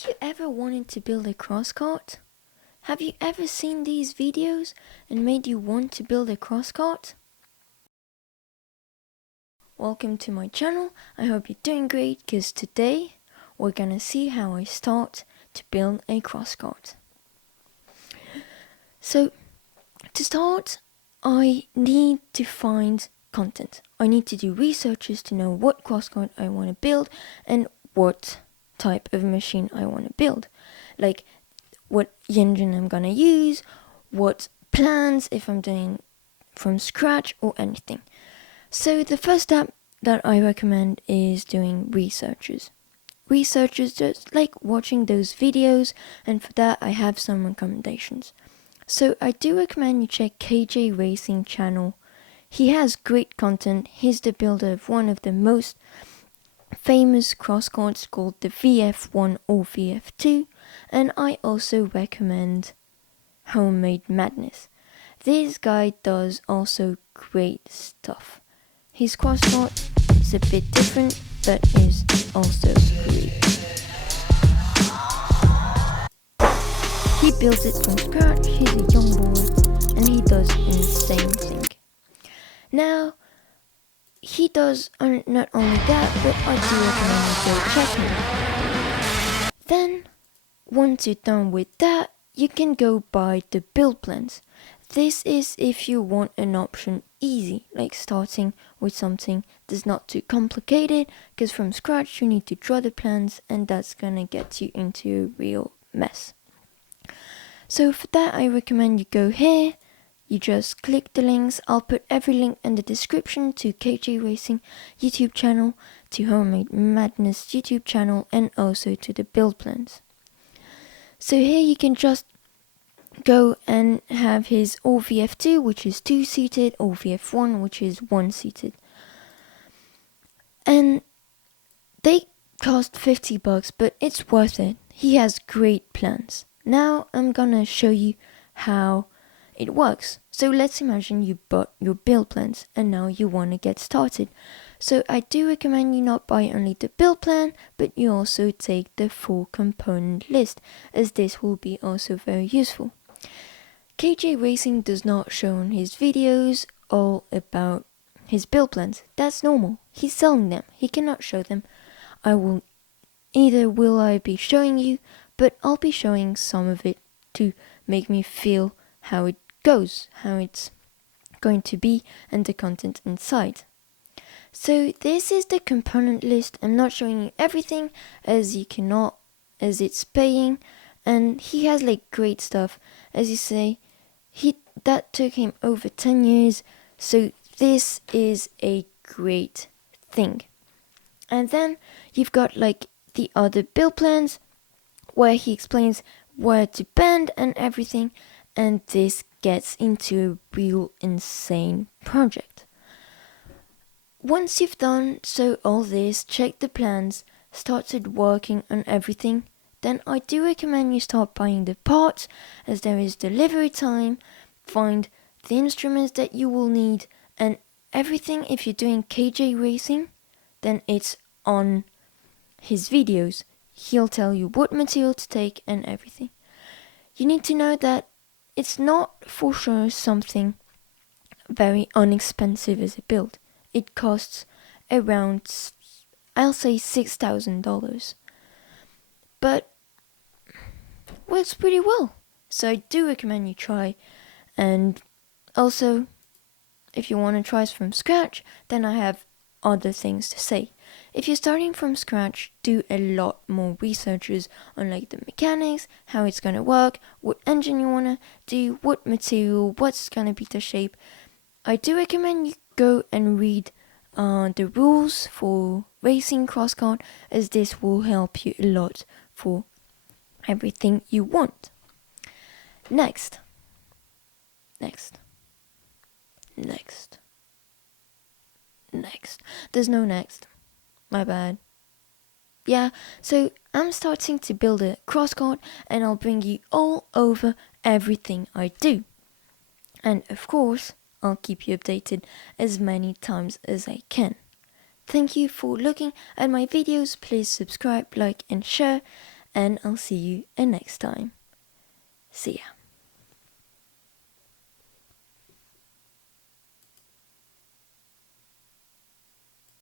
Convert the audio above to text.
Haven't you ever wanted to build a CROSSKART? Have you ever seen these videos and made you want to build a CROSSKART? Welcome to my channel. I hope you're doing great, because today we're gonna see how I start to build a CROSSKART. So to start, I need to find content. I need to do researches to know what CROSSKART I want to build and what type of machine I want to build, like what engine I'm gonna use, what plans, if I'm doing from scratch or anything. So the first step that I recommend is doing researches. Researches, just like watching those videos, and for that I have some recommendations. So I do recommend you check KJ Racing channel. He has great content. He's the builder of one of the most famous CROSSKARTs called the VF1 or VF2, and I also recommend Homemade Madness. This guy does also great stuff. His CROSSKART is a bit different, but is also great. He builds it from scratch. He's a young boy and he does an insane thing. Now, he does not only that, but I do recommend you go check him. Then, once you're done with that, you can go buy the build plans. This is if you want an option easy, like starting with something that's not too complicated, because from scratch you need to draw the plans and that's gonna get you into a real mess. So for that I recommend you go here. You just click the links. I'll put every link in the description to KJ Racing YouTube channel, to Homemade Madness YouTube channel, and also to the build plans. So here you can just go and have his VF2, which is 2-seated, or VF1, which is 1-seated. And they cost $50, but it's worth it. He has great plans. Now I'm gonna show you how it works. So let's imagine you bought your build plans and now you want to get started. So I do recommend you not buy only the build plan, but you also take the full component list, as this will be also very useful. KJ Racing does not show in his videos all about his build plans. That's normal. He's selling them. He cannot show them. Will I be showing you, but I'll be showing some of it to make me feel how it goes, how it's going to be, and the content inside. So this is the component list. I'm not showing you everything, as you cannot, as it's paying, and he has like great stuff. As you say, that took him over 10 years, so this is a great thing. And then you've got like the other build plans where he explains where to bend and everything, and this gets into a real insane project. Once you've done all this, check the plans, started working on everything, then I do recommend you start buying the parts, as there is delivery time, find the instruments that you will need, and everything. If you're doing KJ Racing, then it's on his videos. He'll tell you what material to take and everything. You need to know that it's not for sure something very inexpensive as a build. It costs around, I'll say $6,000, but works pretty well. So I do recommend you try. And also, if you want to try from scratch, then I have other things to say. If you're starting from scratch, do a lot more researches on like the mechanics, how it's gonna work, what engine you wanna do, what material, what's gonna be the shape. I do recommend you go and read the rules for racing CROSSKART, as this will help you a lot for everything you want. Next. There's no next. My bad. Yeah, so I'm starting to build a CROSSKART, and I'll bring you all over everything I do. And of course, I'll keep you updated as many times as I can. Thank you for looking at my videos. Please subscribe, like, and share. and I'll see you in next time. See ya.